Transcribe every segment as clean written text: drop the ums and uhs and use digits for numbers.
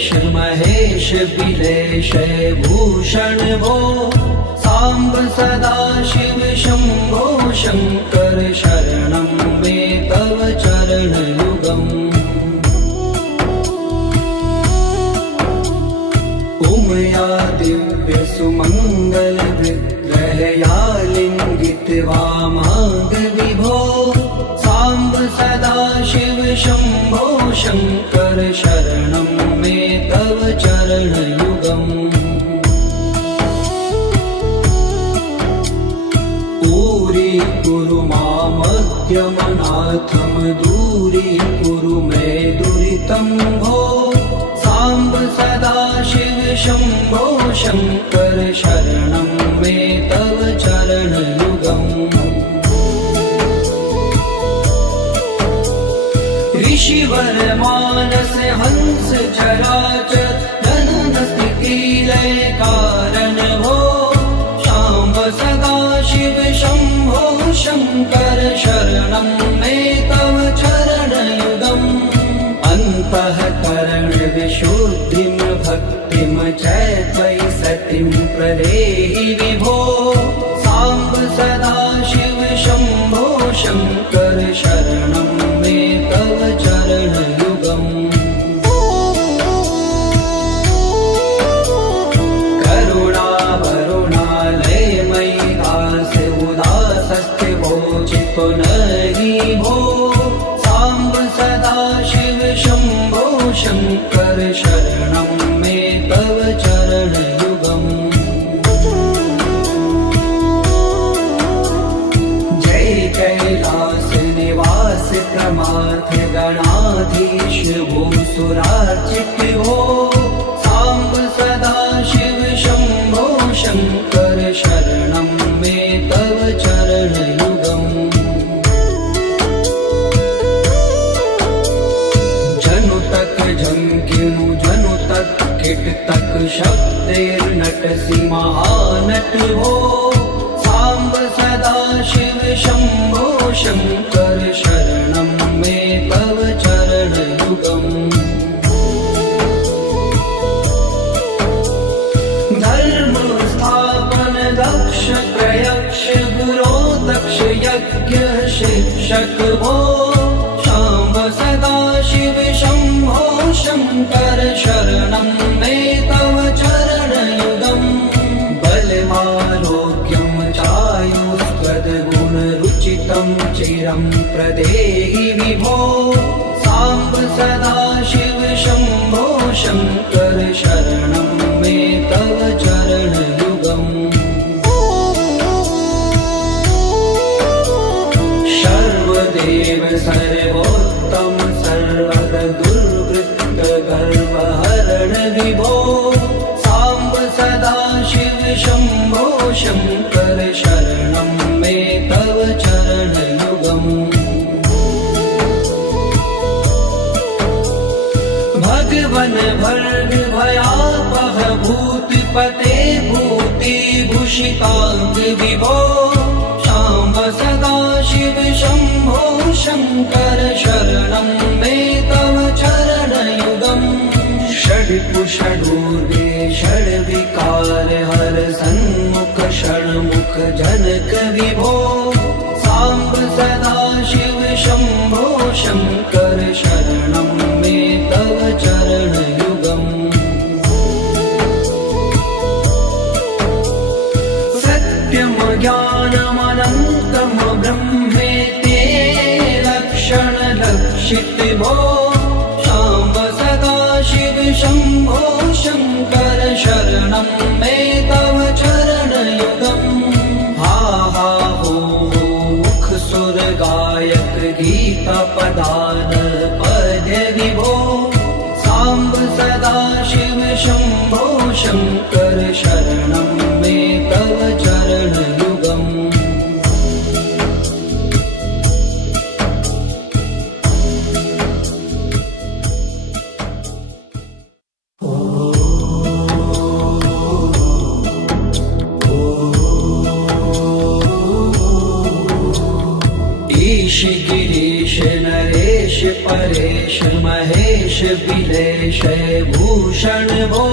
देवेश महेश बिलेश भूषण भो सांब सदाशिव शंभो शंकर शरणं मे तव चरणयुगम् उमया दिव्य सुमंगल विग्रहया लिंगित वामांग विभो सांब सदाशिव शंभो शंकर शरणं मे तव चरणयुगम् कुरु मामद्यमनाथं दूरीकुरु मे दुरितं भो सांब सदाशिव शंभो शंकर शरणं मे तव चरणयुगम् ऋषिवर मानस हंस चराचर जनन स्थिति लय कारण भो सांब सदाशिव शंभो शंकर शरणं मे तव चरणयुगम् अन्तःकरण विशुद्धिं भक्तिं च त्वयि सतिं प्रदेहि विभो सांब सदाशिव शंभो शंकर शरणं मे तव चरणयुगम् नहीं भो सांब सदाशिव शंभो शंकर शरणं मे तव चरणयुगम् जय कैलास निवास प्रमाथ गणाधीश भूसुरार्चित हो सांब सदाशिव शंभो शंकर शरणं मे तव चरणयुगम् झंकिनु जनु तक किट तक शब्देर्नटसि महानट हो सांब सदाशिव शंभो शंकर शरणं मे तव चरणयुगम् धर्म स्थापन दक्ष प्रयक्ष गुरो दक्ष यज्ञ शिक्षक हो सांब सदाशिव शंभो शंकर शरणं मे तव चरणयुगम् बलमारोग्यं चायुस्त्वद्गुणरुचितं चिरं प्रदेहि विभो सांब सदाशिव शंभो शंकर शरणं मे तव चरणयुगम् सर्वदेव सर्वोत्तम सर्वद दुर्वृत्त गर्वहरण विभो सांब सदाशिव शंभो शंकर शरणं मे तव चरणयुगम् भगवन भर्ग भयापह भूतिपते भूतिभूषितांग विभो सांब सदाशिव शंभो शंकर शरणं मे तव चरणयुगम् षड्पुषडूर्वे षड्विकार हर सन्मुख षण्मुख जनक विभो सांब सदाशिव शंभो शंकर शरणं मे तव चरणयुगम् सत्यं ज्ञानमनन्तं ब्रह्मेति लक्षण लक्षित भो सांब सदाशिव शंभो शंकर शरणं मे तव चरणयुगम् परेश महेश बिलेश भूषण भो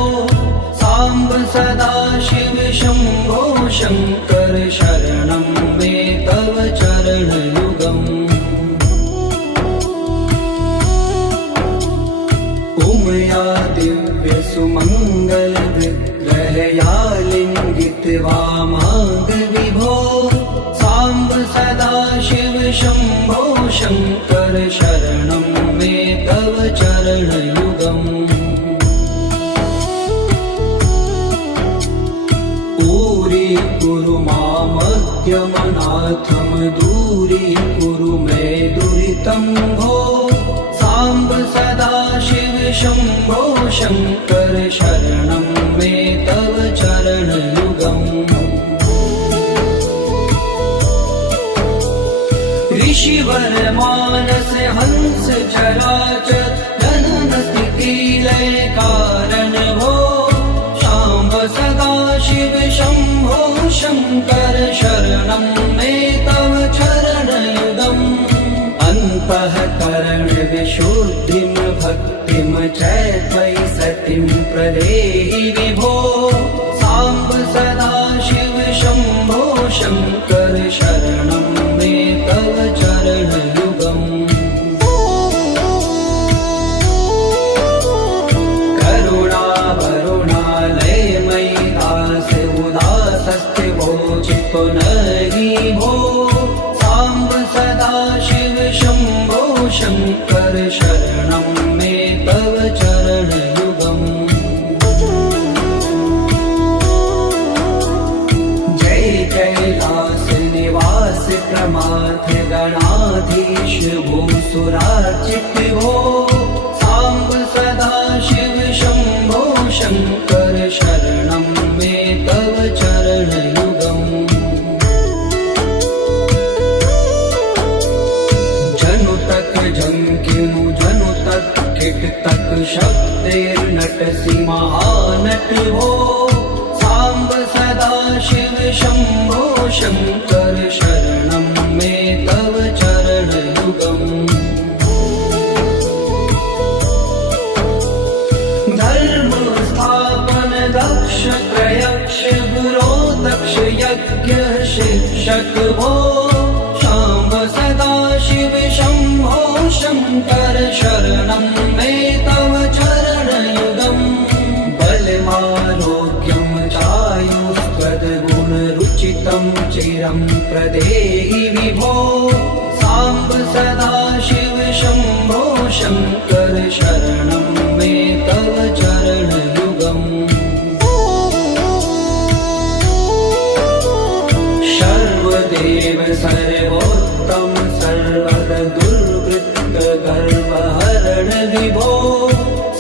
साम्ब सदा शिव शम्भो शङ्कर शरणं मे तव चरणयुगम् उमया दिव्य सुमङ्गल विग्रहया लिङ्गित वामाङ्ग विभो साम्ब सदा शिव शम्भो शङ्कर शरणं मे तव चरणयुगम् दूरी मामज्ञमनाथं दूरीकुरु मे दुरितं भो साम्ब सदा शिव शम्भो शङ्कर शरणं मे तव चरणयुगम् ऋषिवर मानस हंस चराचर जनन स्थिति लय कारण भो शाम्ब सदा शिव शम्भो शङ्कर शरणं मे तव चरणयुगम् अन्तःकरण विशुद्धिं भक्तिं च त्वयि सतिं प्रदेहि विभो साम्ब सदा शिव शम्भो शङ्कर शरणं मे तव चरणयुगम् चित्तो नरि भो साम्ब सदा शिव शम्भो शङ्कर शरणं मे तव चरणयुगम् जय कैलास निवास प्रमाथ गणाधीश भूसुरार्चित भो साम्ब सदा शिव शम्भो शङ्कर शरणं मे तव चरणयुगम् जंकिनु जनु तक किट तक शब्देर्नटसि महानट भो साम्ब सदा शिव शम्भो शङ्कर शरणं मे तव चरणयुगम् धर्म स्थापन दक्ष त्रयक्ष गुरो दक्ष यज्ञ शिक्षक भो शाम्ब सदा शिव शम्भो शङ्कर शरणं मे तव चरणयुगम् बलमारोग्यं चायुस्त्वद्गुणरुचितं चिरं प्रदेहि विभो साम्ब सदा शिव शम्भो शङ्कर शरणं मे तव चरणयुगम् सर्वदेव सर्वोत्तम सर्वर दुर्वृत्त गर्वहरण विभो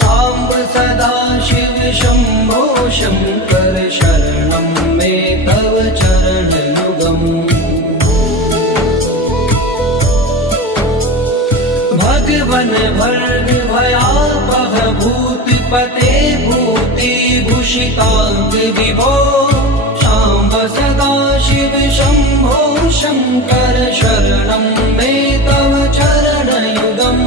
साम्ब सदा शिव शम्भो शङ्कर शरणं मे तव चरणयुगम् भगवन भर्ग भयापह भूतिपते भूतिभूषिताङ्ग विभो शाम्ब सदा शिव शम्भो शङ्कर शरणं मे तव चरणयुगम्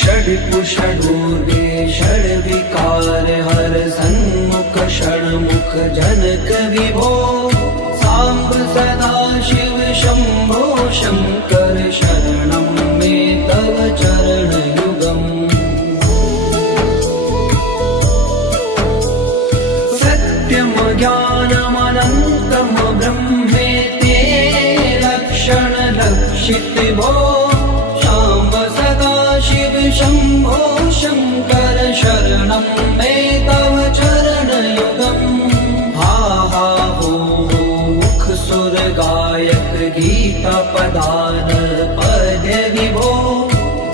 षड्कुषडूर्गे षड्विकार हर सन्मुख षण्मुख जनक विभो साम्ब सदा शिव शम्भो शङ्कर शरणं मे तव चरणयुगम् सत्यं ज्ञानमनन्तं ब्रह्मेति लक्षणलक्षित भो शाम्ब सदा शिव शम्भो शङ्कर शरणं मे तव चरणयुगम् हा हा हो मुख सुर गायक गीता पदान पद्य विभो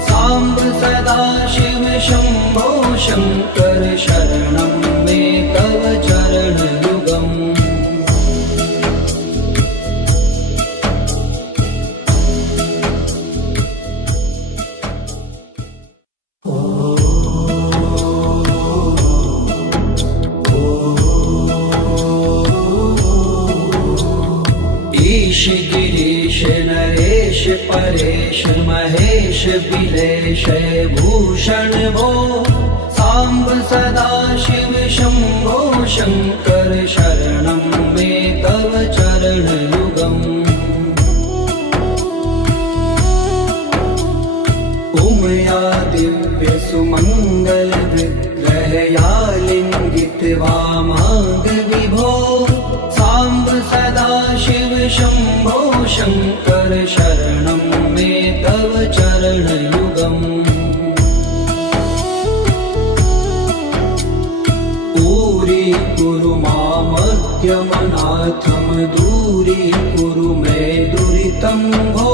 साम्ब सदा शिव शम्भो शङ्कर शरणं मे तव चरणयुगम् ईश गिरीश नरेश देश परेश महेश बिलेश भूषण भो सांब सदा शिव शंभो शंकर शरणं मे तव चरण युगम् उमया दिव्य सुमंगल विग्रहया लिंगित वामांग विभो सांब सदा शिव शंभो शंकर शरणं मे तव चरण युगम् कुरु मामज्ञमनाथं दूरी कुरु मे दुरितं भो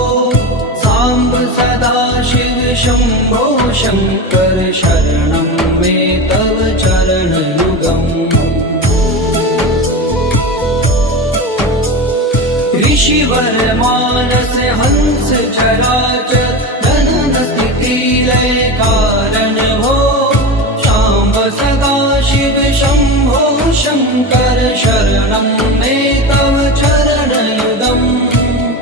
सांब सदा शिव शंभो शंकर शरणं मे तव चरण युगम् ऋषिवर मानस हंस चराचर धनन स्थिति लय कारण भो सांब सदा शिव शंभो शंकर शरणं मे तव चरण युगम्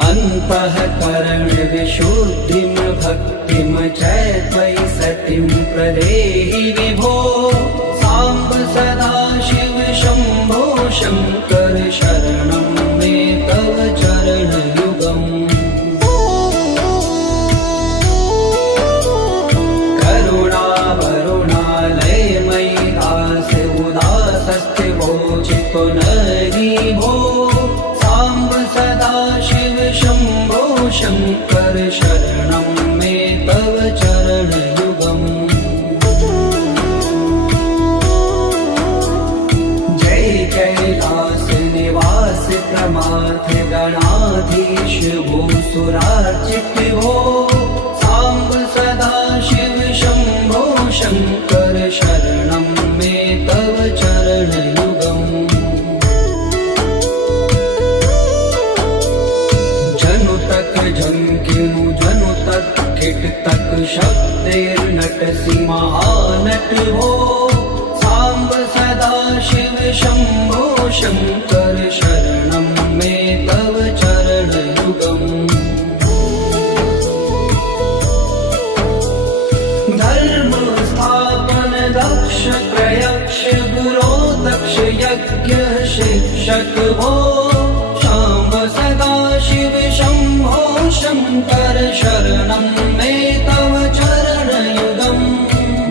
अन्तःकरण विशुद्धिं भक्तिं च त्वयि सतिं प्रदेहि विभो सांब सदा शिव शंभो शंकर शरणं मे तव चरण युगम् चितो नरी भो सांब सदा शिव शंभो शंकर शरणं मे तव चरण युगम् जय कैलास निवास प्रमाथ गणाधीश भूसुरार्चित भो सांब सदा शिव शंभो शंकर शरणं मे तव चरण युगम् जनु तक झंकिनु जनु तक किट तक शब्देर्नटसि महानट हो सांब सदा शिव शंभो शंकर शरणं मे तव चरण युगम् धर्म स्थापन दक्ष प्रयक्ष गुरो दक्ष यज्ञ शिक्षक भो सांब सदा शिव शंभो शंकर शरणं मे तव चरण युगम्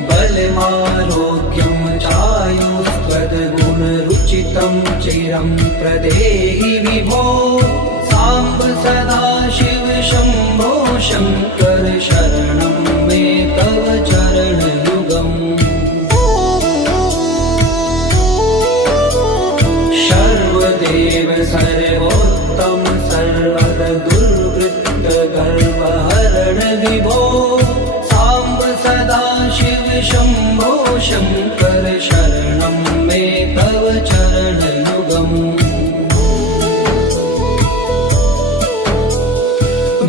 बलमारोग्यं चायुस्त्वद्गुण रुचितं चिरं प्रदेहि विभो सांब सदा शिव शंभो शंकर शरणं मे तव चरण युगम् सर्वदेव सर्वोत्तम सर्वद दुर्वृत्त गर्वहरण विभो सांब सदा शिव शंभो शंकर शरणं मे तव चरण युगम्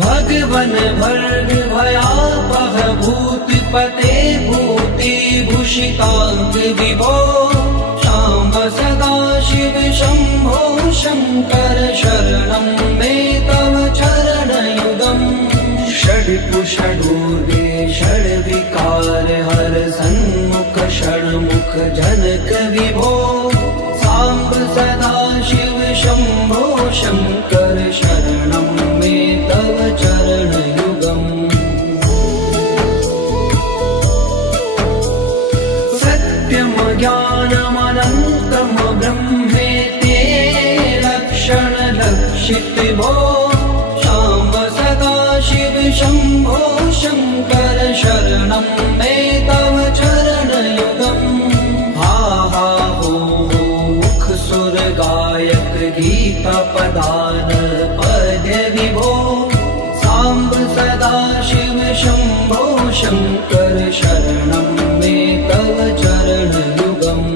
भगवन भर्ग भयापह भूतिपते भूति भूषितांग विभो सांब सदा शिव शंभो शंकर शरणं मे तव चरण युगम् षड्कुषडूर्गे षड्विकार हर सन्मुख षण्मुख जनक विभो सांब सदा शिव शंभो शंकर शरणं मे तव चरण युगम् सत्यम ज्ञानमनन्तं ब्रह्मेति लक्षण लक्षित भो सांब सदा शिव शंभो शंकर शरणं मे तव चरण युगम् हा हा हो मुख सुर गायक गीता पदान पद्य विभो सांब सदा शिव शंभो शंकर शरणं मे तव चरण युगम्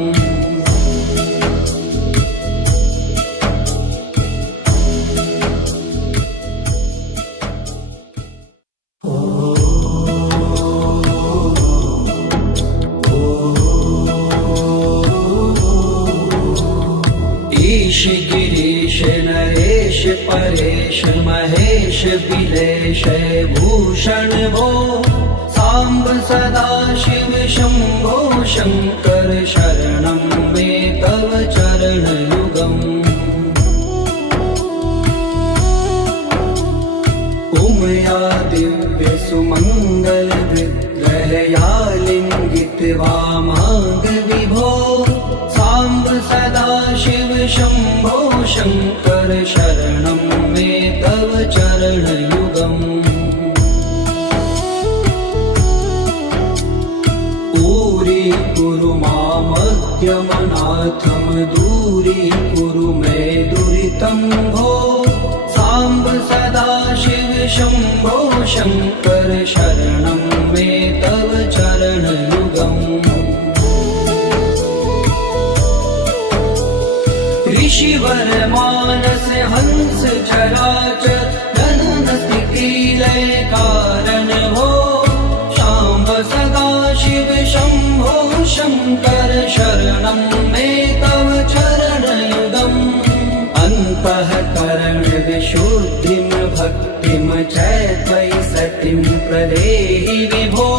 ईश गिरीश नरेश देश परेश महेश बिलेश भूषण भो सांब सदा शिव शंभो शंकर शरणं मे तव चरणयुगम् उमया दिव्य सुमंगल विग्रहया लिंगित वामांग विभो सांब सदा शिव शंभो शंकर शरणं मे तव चरणयुगम् कुरु मामद्यमनाथं दूरीकुरु मे दुरितं भो सांब सदा शिव शंभो शंकर शरणं मे तव चरणयुगम् ऋषिवर मानस हंस चराचर जनन स्थिति लय कारण भो सांब सदा शिव शंभो शंकर शरणं मे तव चरणयुगम् अन्तःकरण विशुद्धिं भक्तिं च त्वयि सतिं प्रदेहि विभो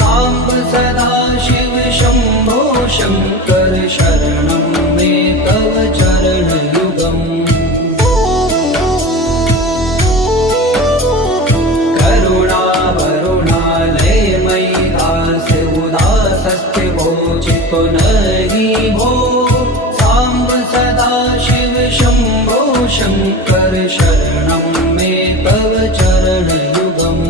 सांब सदा शिव शंभो शंकर शरणं मे तव चरणयुगम् नहि भो सांब सदा शिव शंभो शंकर शरणं मे तव चरणयुगम्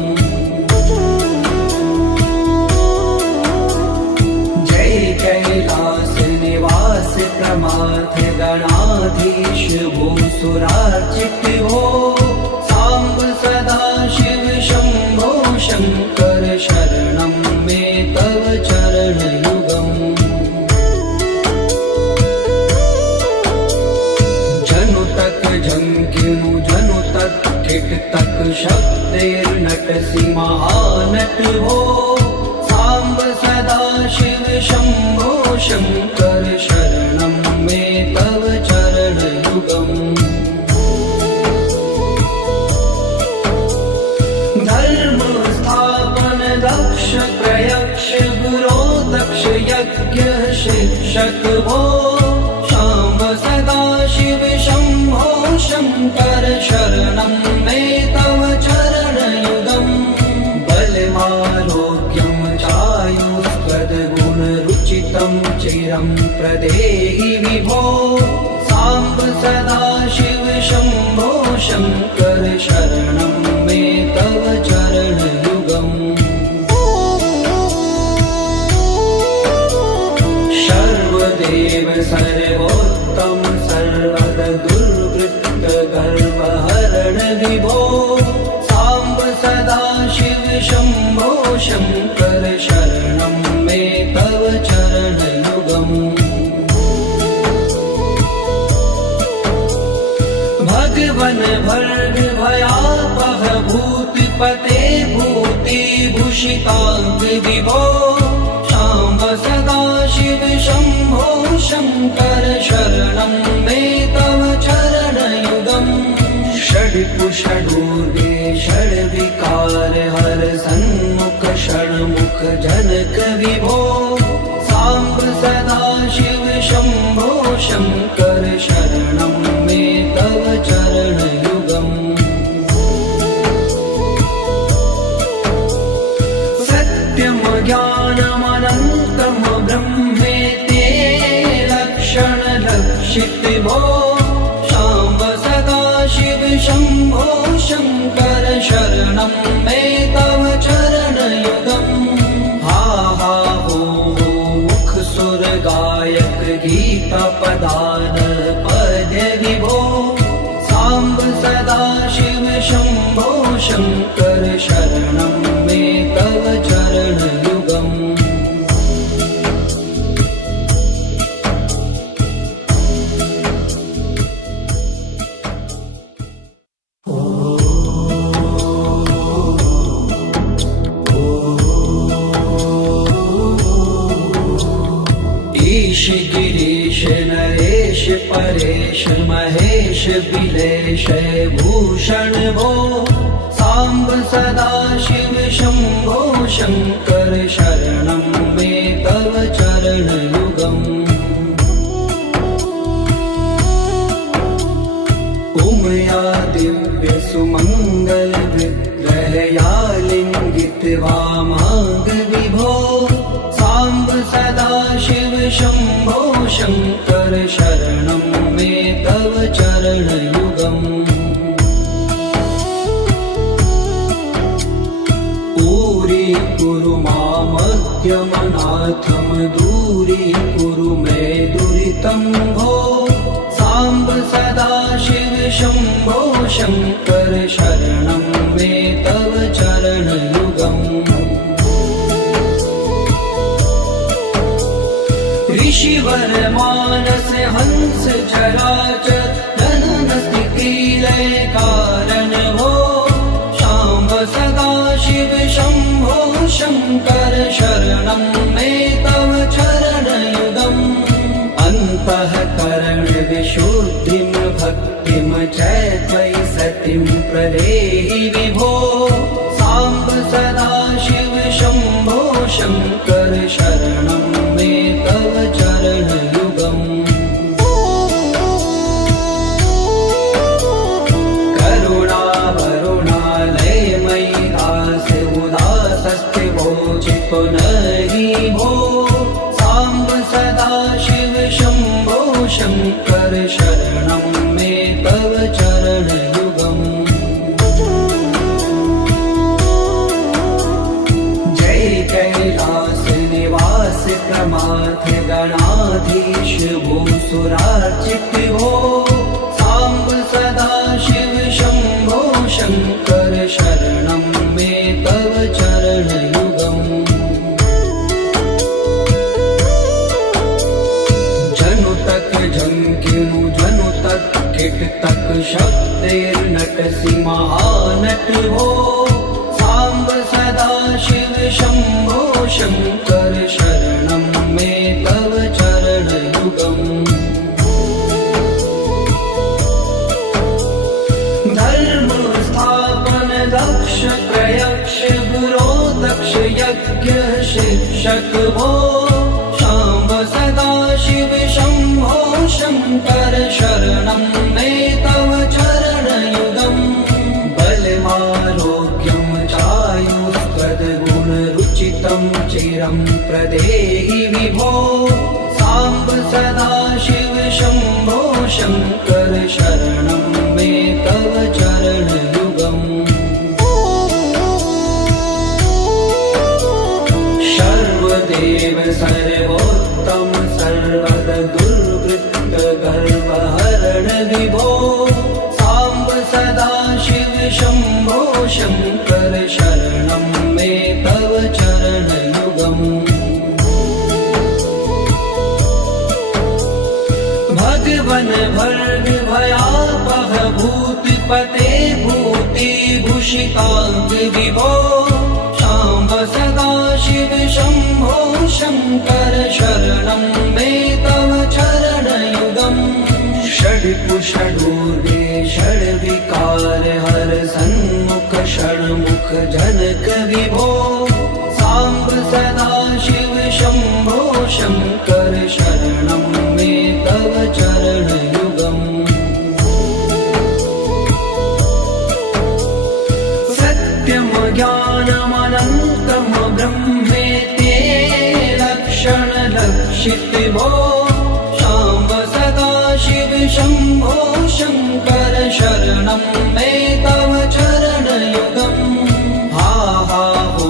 जय कैलास निवास प्रमाथ गणाधीश भूसुरार्चित भो सांब सदा शिव शंभो शंकर शरणं मे तव चरणयुगम् झंकिनु जनु तक किट तक शब्देर्नटसि महानट हो सांब सदा शिव शंभो शंकर शरणं मे तव चरणयुगम् धर्म स्थापन दक्ष प्रयक्ष गुरो दक्ष यज्ञ शिक्षक भो सांब सदा शिव शंभो शंकर शरणं मे तव चरणयुगम् बलमारोग्यं चायुस्त्वद्गुणरुचितं चिरं प्रदेहि विभो सांब सदा शिव शंभो शंकर शरणं मे तव चरणयुगम् सर्वदेव सर्वोत्तम सर्वद दुर्वृत्त गर्वहरण विभो सांब सदा शिव शंभो शंकर शरणं मे तव चरणयुगम् भगवन भर्ग भयापह भूतिपते भूतिभूषितांग विभो सांब सदा शिव शंभो शंकर शरणं मे तव चरणयुगम् षड्कुषडूर्वे षड्विकार हर सन्मुख षण्मुख जनक विभो सांब सदा शिव शंभो शंकर शरणं मे तव चरणयुगम् सत्यम ज्ञानमनन्तम ब्रह्मेते लक्षण लक्षित भो सांब सदा शिव शंभो शंकर शरणं मे तव चरणयुगम् हा हा हो मुख सुर गायक गीता पदान पद्य विभो सांब सदा शिव शंभो शंकर शरणं मे तव चरणयुगम् महेश बिलेश भूषण भो सांब सदा शिव शंभो शंकर शरणं मे तव चरण युगम् उमया दिव्य सुमंगल विग्रहया लिंगित वामांग विभो सांब सदा शिव शंभो शंकर शरणं मे तव चरण युगम् पूरी कुरु मामद्यमनाथम दूरी कुरु मे दुरितं भो सांब सदा शिव शंभो शंकर शरणं मे तव चरण युगम् ऋषिवर मानस हंस चराचर जनन स्थिति लय कारण भो शाम्ब सदा शिव शंभो शंकर शरणं मे तव चरण युगम् अन्तःकरण विशुद्धिं भक्तिं च त्वयि सतिं प्रदेहि विभो सांब सदा शिव शंभो शंकर शरणं मे तव चरण युगम् करुणा वरुणालय मयि दास उदासस्थिवो चित्तो नहि भो सांब सदा शिव शंभो शंकर शरणं मे तव चरण युगम् जय कैलास निवास प्रमाथ गणाधीश भूसुरार्चित भो सांब सदा शिव शंभो शंकर शरणं मे तव चरण युगम् जनु तक झंकिनु जनु तक किट तक शब्दैर्नटसि महानट भो सांब सदा शिव शंभो शंकर शरणं मे तव चरण युगम् धर्म स्थापन दक्ष प्रयक्ष गुरो दक्ष यज्ञ शिक्षक भो शाम्ब सदा शिव शंभो शंकर शरणं मे तव चरण युगम् बलमारोग्यं चायुस्त्वद्गुण रुचितं चिरं प्रदेहि विभो सांब सदा शिव शंभो शंकर शरणं मे तव चरण युगम् सर्वदेव सर्वोत्तम सर्वद दुर्वृत्त गर्वहरण विभो सांब सदा शिव शंभो शंकर शरणं मे तव चरण युगम् भगवन भर्ग भयापह भूतिपते भूति भूषितांग विभो शाम्ब सदा शिव शंभो शंकर शरणं मे तव चरण युगम् षड्कुषडूर्वे षड्विकार हर सन्मुख षण्मुख जनक विभो सांब सदा शिव शंभो शंकर शरणं मे तव चरण युगम् सत्यम ज्ञानमनन्तं ब्रह्मेति लक्षण लक्षित भो शाम्ब सदा शिव शंभो शंकर शरणं मे तव चरण युगम् हा हा हो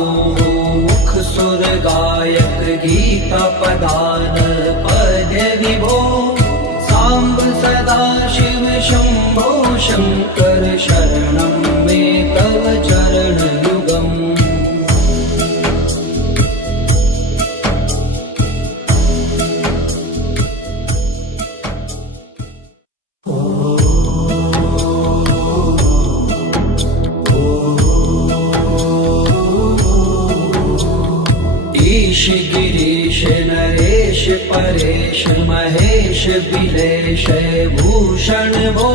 मुख सुर गायक गीता पदान पद्य विभो सांब सदा शिव शंभो शंकर शरणं मे तव चरण युगम् ईश गिरीश नरेश परेश महेश बिलेश भूषण भूषण भो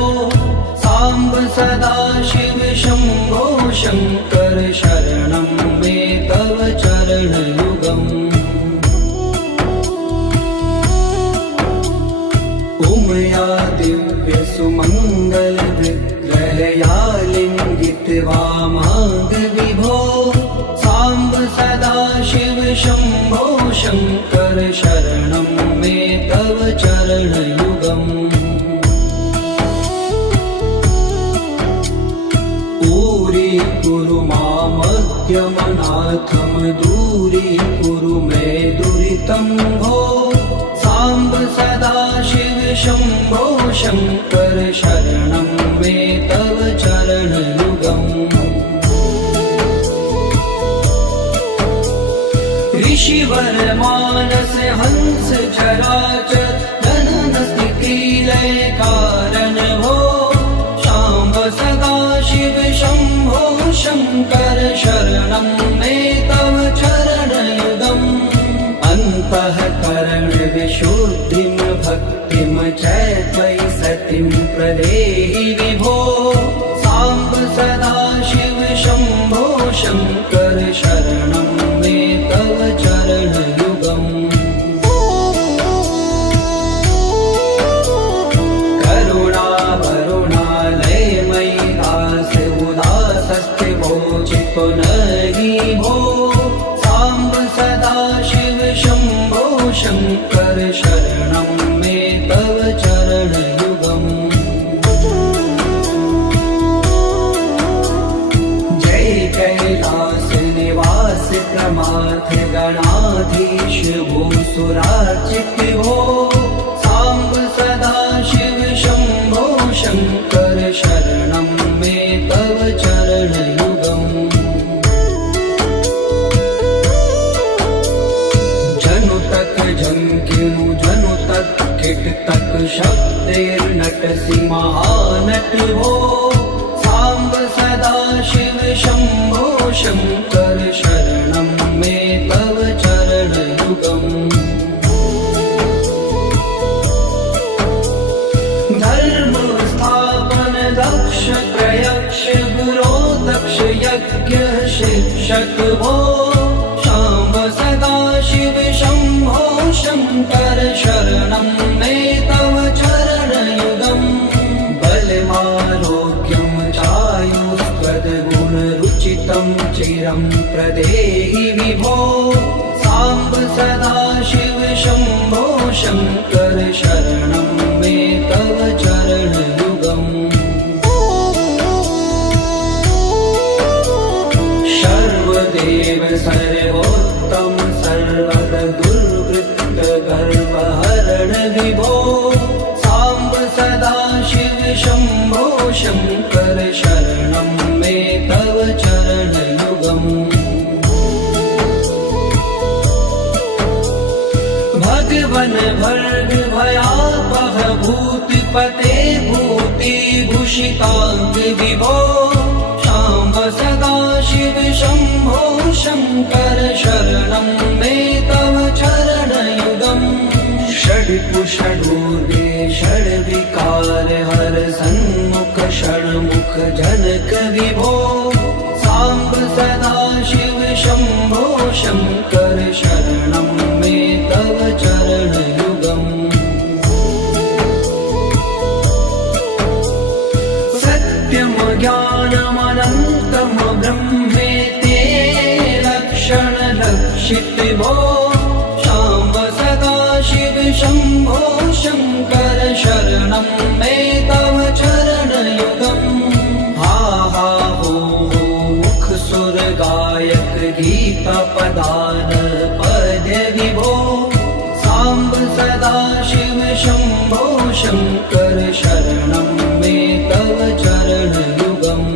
साम्ब सदाशिव शम्भो शङ्कर शरणं मे तव चरणयुगम् उमया दिव्य सुमङ्गल विग्रहया लिङ्गित्वा माग विभो साम्ब सदाशिव शम्भो शङ्कर शरणं मे तव चरणयुगम् दूरी मामज्ञमनाथं दूरीकुरु मे दुरितं भो साम्ब सदाशिव शम्भो शङ्कर शरणं मे तव चरणयुगम् ऋषिवर मानस हंस चराचर जनन स्थिति लय कारण भो शाम्ब सदाशिव शम्भो शङ्कर शरणं मे तव चरणयुगम् अन्तःकरण विशुद्धिं भक्तिं च त्वयि सतिं प्रदेहि विभो साम्ब सदाशिव शम्भो शङ्कर शरणं मे तव चरणयुगम् पुनरि भो साम्ब सदाशिव शम्भो शङ्कर शरणं मे तव चरणयुगम् जय कैलास निवास प्रमाथ गणाधीश भूसुरार्चित भो साम्ब सदाशिव शम्भो शङ्कर शरणं मे तव चरणयुगम् झंकिनु जनु तक किट तक शब्देर्नटसि महानट हो साम्ब सदाशिव शम्भो शङ्कर शरणं मे तव चरणयुगम् धर्म स्थापन दक्ष प्रयक्ष गुरो दक्ष यज्ञ शिक्षक भो शाम्ब सदाशिव शम्भो शङ्कर शरणं मे तव चरणयुगम् बलमारोग्यं चायुस्त्वद्गुणरुचितं चिरं प्रदेहि विभो साम्ब सदाशिव शम्भो शङ्कर शरणं मे तव चरणयुगम् सर्वदेव सर्वोत्तम सर्वद दुर्वृत्त गर्वहरण विभो साम्ब सदाशिव शम्भो शङ्कर शरणं मे तव चरणयुगम् भगवन् भर्ग भयापह भूतिपते भूतिभूषिताङ्ग विभो साम्ब सदाशिव शम्भो शङ्कर शरणं मे तव चरणयुगम् षड्पुषडूर्वे षड्विकार हर सन्मुख षण्मुख जनक विभो साम्ब सदाशिव शम्भो शङ्कर शरणं मे तव चरणयुगम् सत्यं ज्ञानमनन्तं ब्रह्मेते लक्षणलक्षित भो शाम्ब सदाशिव शम्भो शङ्कर शरणं मे तव चरणयुगम् हा हा हो मुख सुर गायक गीता पदान पद्य विभो साम्ब सदाशिव शम्भो शङ्कर शरणं मे तव चरणयुगम्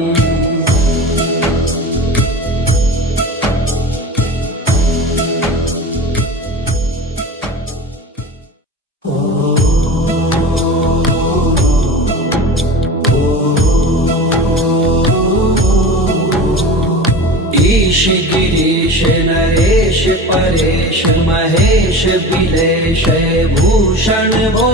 ईश गिरीश नरेश परेश महेश बिलेश भूषण भो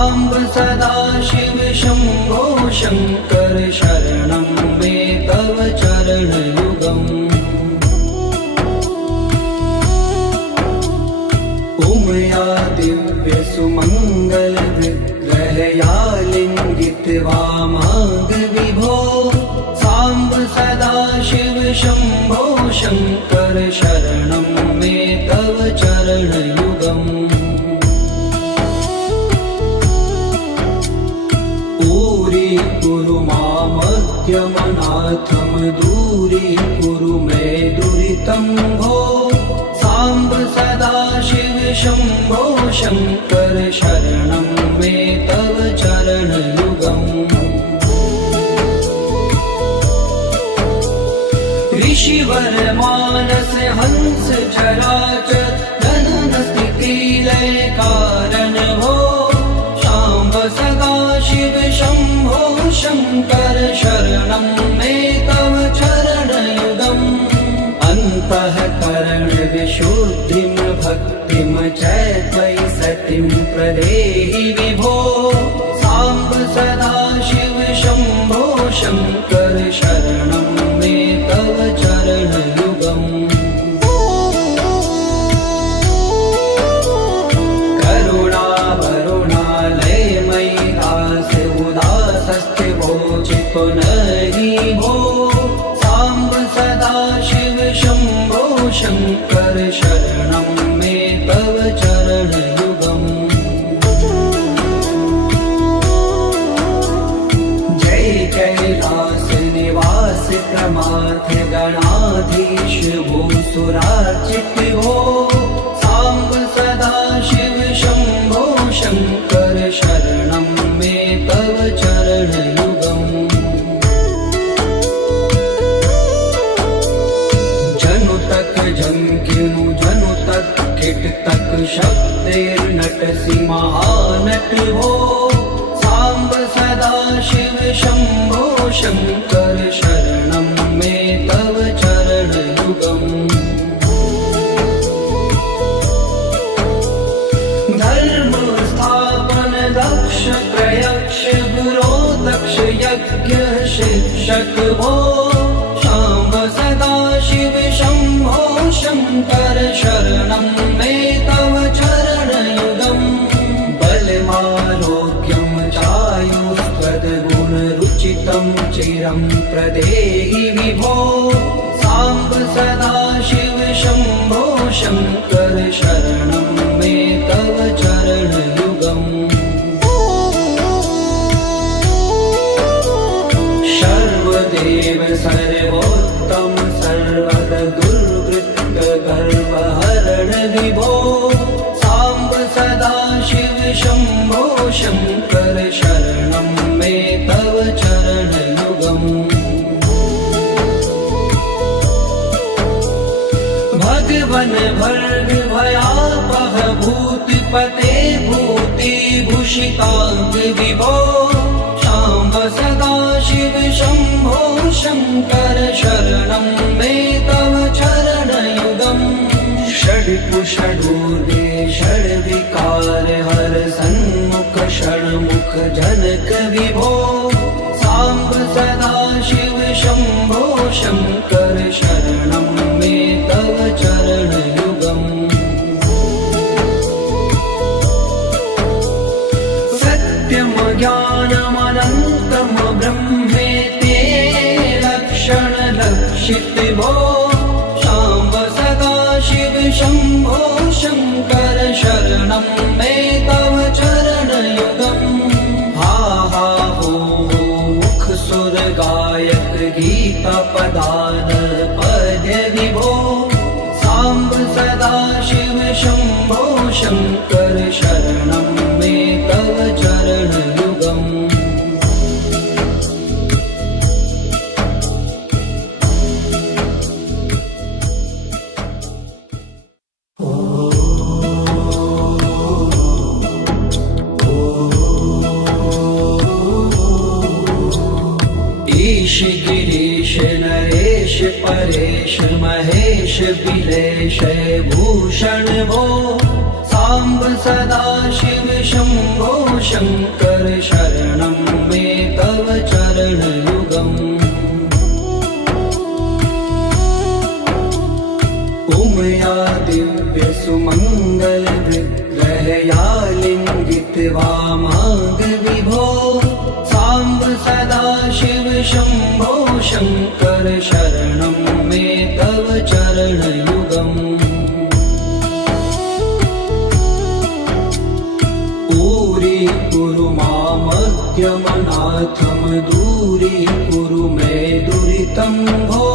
साम्ब सदाशिव शम्भो शङ्कर शरणं मे तव चरणयुगम् उमया दिव्यसुमङ्गलविग्रहया लिङ्गितवामाङ्गविभो साम्ब सदाशिव शम्भो शङ्कर शरणं मे तव चरणयुगम् दूरी मामद्यमनाथं दूरीकुरु मे दुरितं भो साम्ब सदाशिव शम्भो शङ्कर शरणं मे तव चरणयुगम् ऋषिवर मानस हंस चराचर जनन स्थिति लय कारण भो शाम्ब सदाशिव शम्भो शङ्कर शरणं मे तव चरणयुगम् अन्तःकरण विशुद्धिं भक्तिं च त्वयि सतिं प्रदेहि विभो साम्ब सदाशिव शम्भो शङ्कर शरणं मे तव चरणयुगम् पुनरि भो साम्ब सदाशिव शम्भो शङ्कर शरणं मे तव चरणयुगम् जय कैलास निवास प्रमाथ गणाधीश भूसुरार्चित भो साम्ब सदाशिव शम्भो शङ्कर शरणं मे तव चरणयुगम् जंकिनु जनु तक किट तक शब्दैर्नटसि महानट भो साम्ब सदाशिव शम्भो शङ्कर शरणं मे तव चरणयुगम् धर्म स्थापन दक्ष प्रयक्ष गुरो दक्ष यज्ञ शिक्षक भो शाम्ब सदाशिव शम्भो शङ्कर शरणं मे तव चरणयुगम् बलमारोग्यं चायुस्त्वद्गुणरुचितं चिरं प्रदेहि विभो साम्ब सदाशिव शम्भो शङ्कर शरणं मे तव चरणयुगम् सर्वदेव सर्वोत्तम सर्वद दुर्वृत्त गर्वहरण विभो साम्ब सदाशिव शम्भो शङ्कर शरणं मे तव चरणयुगम् भगवन् भर्ग भयापह भूतिपते भूतिभूषिताङ्ग विभो साम्ब सदाशिव शम्भो शङ्कर शरणं मे तव चरणयुगम् षड्कुषडूर्वे षड्विकार हर सन्मुख षण्मुख जनक विभो साम्ब सदाशिव शम्भो शङ्कर शरणं मे तव चरणयुगम् सत्यं ज्ञानमनन्तं ब्रह्मेते लक्षणलक्षित भो साम्ब सदाशिव शम्भो शङ्कर शरणं मे तव चरणयुगम् हा हा हो मुख सुर गायक गीता पदान पद्य विभो साम्ब सदाशिव शम्भो शङ्कर शरणं मे तव चरणयुगम् ईश गिरीश नरेश परेश महेश बिलेश भूषण भो साम्ब सदा शिव शम्भो शङ्कर शरणं मे तव चरणयुगम् उमया दिव्य सुमङ्गल विग्रहया लिङ्गित वामाङ्ग विभो साम्ब सदा शिव शम्भो शङ्कर शरणं मे तव चरणयुगम् कुरु मामद्यमनाथं दूरीकुरु मे दुरितं भो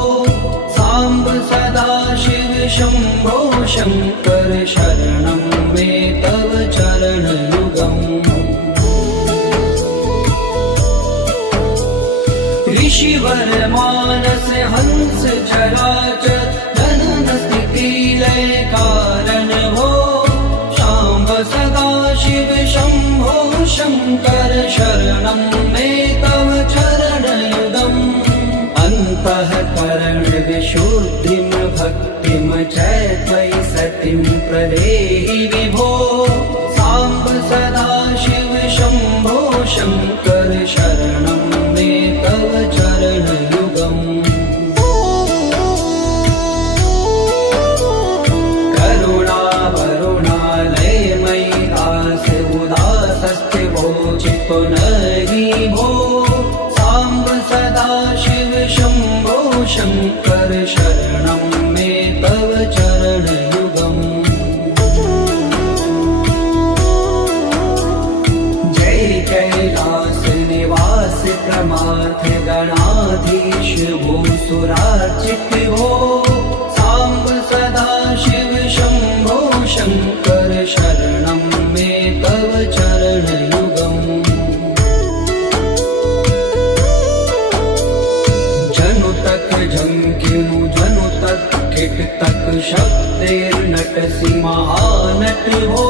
साम्ब सदा शिव शम्भो शङ्कर शरणं मे तव चरणयुगम् ऋषिवर मानस हंस चराचर जनन स्थिति लय कारण भो शाम्ब सदा शिव शम्भो शङ्कर शरणं मे तव चरणयुगम् अन्तःकरण विशुद्धिं भक्तिं च त्वयि सतिं प्रदेहि विभो साम्ब सदा शिव शम्भो शङ्कर शरणं मे तव चरणयुगम् चित्तो नहि भो साम्ब सदा शिव शम्भो शङ्कर शरणं मे तव चरणयुगम् जय कैलास निवास प्रमाथ गणाधीश भूसुरार्चित भो साम्ब सदा शिव शम्भो शङ्कर शरणं मे तव चरणयुगम् जनु तक झंकिनु जनु तक किट तक शब्देर्नटसि महानट हो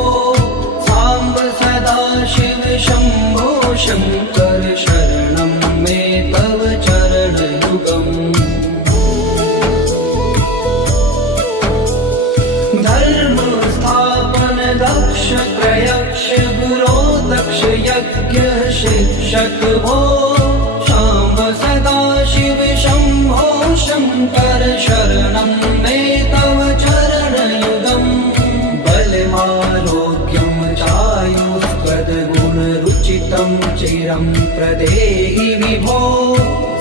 साम्ब सदा शिव शम्भो शङ्कर शरणं मे तव चरणयुगम् धर्म स्थापन दक्ष प्रयक्ष गुरो दक्ष यज्ञ शिक्षक भो शाम्ब सदा शिव शम्भो शङ्कर शरणं मे तव चरणयुगम् बलमारोग्यं चायुष्पदगुणरुचितं चिरं प्रदेहि विभो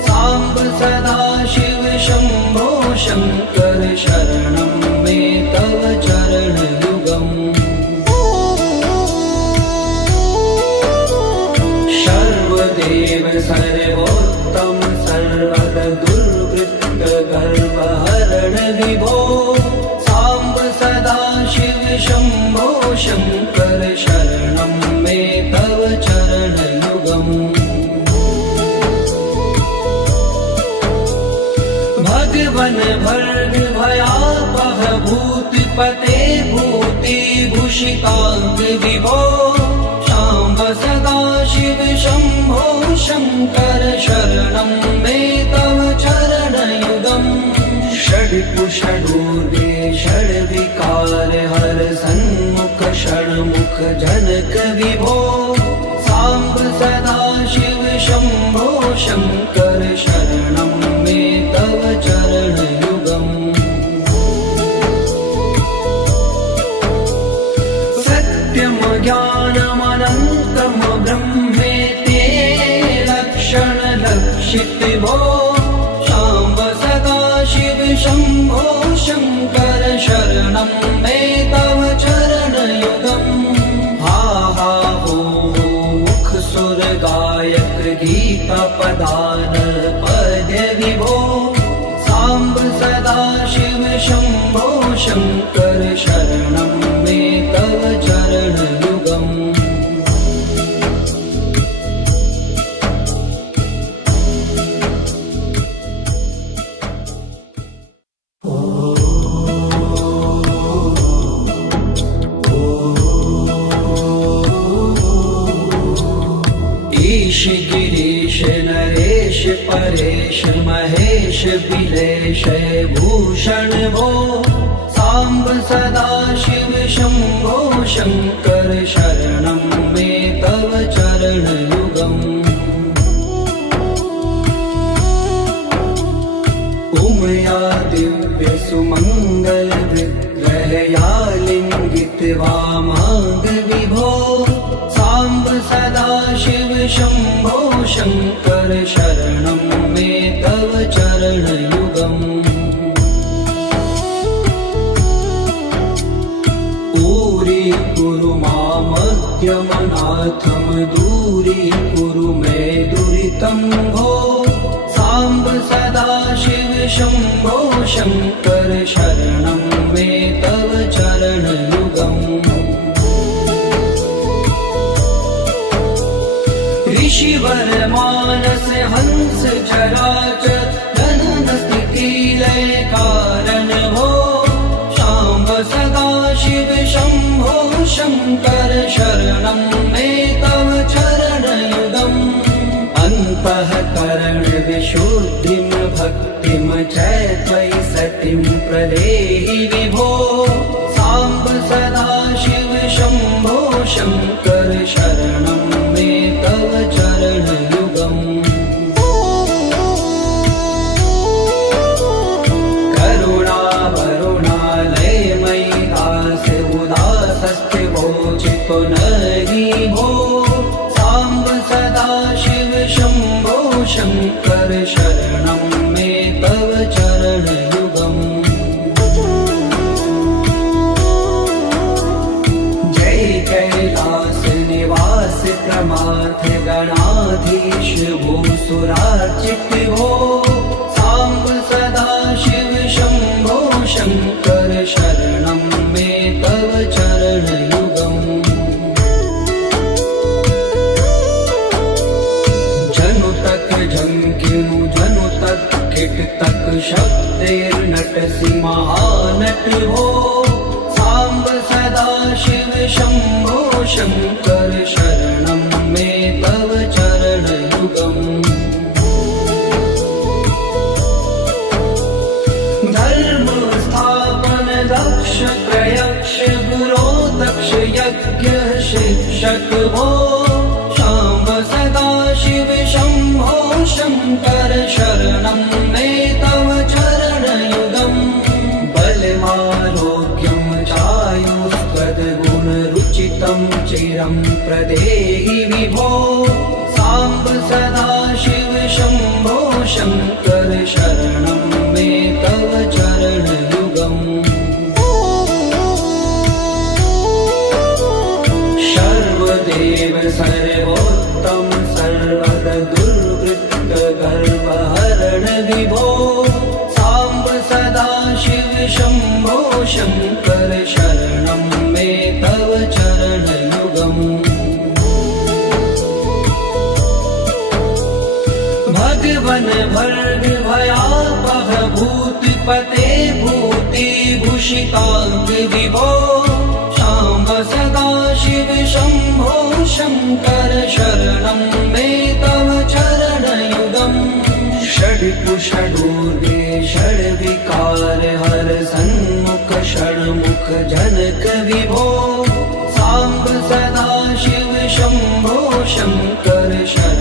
साम्ब सदा शिव शम्भो शङ्कर शरणं मे तव चरणयुगम् सर्वदेव सर्वोत्तम सर्वद दुर्वृत्त गर्वहरण विभो साम्ब सदा शिव शम्भो शङ्कर शरणं मे तव चरणयुगम् भगवन भर्ग भयापह भूतिपते भूतिभूषिताङ्ग विभो शाम्ब सदा शिव शम्भो शङ्कर शरणं मे तव चरणयुगम् षड्कुषडूर्वे षड्विकार हर सन्मुख षण्मुख जनक विभो साम्ब सदा शिव शम्भो शङ्कर शरणं मे तव चरणयुगम् सत्यं ज्ञानमनन्तं ब्रह्मेति लक्षण लक्षित भो शाम्ब सदा शिव शम्भो शङ्कर शरणं मे तव चरणयुगम् हा हा हो मुख सुर गायक गीता पदान पद्य विभो साम्ब सदा शिव शम्भो शङ्कर शरणं मे तव चरणयुगम् ईश गिरीश नरेश परेश महेश बिलेश भूषण भो साम्ब सदा शिव शम्भो शङ्कर शरणं मे तव चरणयुगम् उमया दिव्य सुमङ्गल विग्रहया लिङ्गित वामाङ्ग विभो साम्ब सदा शिव शम्भो शङ्कर शरणं मे तव चरणयुगम् कुरु मामद्यमनाथं दूरीकुरु मे दुरितं भो साम्ब सदा शिव शम्भो शङ्कर शरणं मे तव चरणयुगम् ऋषिवर मानस हंस चराचर जनन स्थिति लय कारण भो शाम्ब सदा शिव शम्भो शङ्कर शरणं मे तव चरणयुगम् अन्तःकरण विशुद्धिं भक्तिं च त्वयि सतिं प्रदेहि विभो साम्ब सदा शिव शम्भो शङ्कर शरणं मे तव चरणयुगम् चितो नहि भो साम्ब सदा शिव शम्भो शङ्कर शरणं मे तव चरणयुगम् जय कैलास निवास प्रमाथ गणाधीश भूसुरार्चित भो साम्ब सदा शिव शम्भो शङ्कर शरणं मे तव चरणयुगम् जनु तक झंकिनु जनु तक किट तक शब्देर्नटसि महानट हो साम्ब सदा शिव शम्भो शङ्कर शरणं मे तव चरणयुगम् धर्म स्थापन दक्ष प्रयक्ष गुरो दक्ष यज्ञ शिक्षक भो शाम्ब सदा शिव शम्भो शङ्कर शरणं मे तव चरणयुगम् बलमारोग्यं चायुष्पदगुणरुचितं चिरं प्रदेहि विभो साम्ब सदा शिव शम्भो शङ्कर शरणं मे तव चरणयुगम् सर्वदेव सर्वोत्तम सर्वद दुर्वृत्त गर्वहरण विभो साम्ब सदा शिव शम्भो शङ्कर शरणं मे तव चरणयुगम् भगवन भर्ग भयापह भूतिपते भूतिभूषिताङ्ग विभो शाम्ब सदा शिव शम्भो शङ्कर शरणं मे तव चरणयुगम् षड्कुषडूर्गे षड्विकार हर सन्मुख षण्मुख जनक विभो साम्ब सदा शिव शम्भो शङ्कर शरणं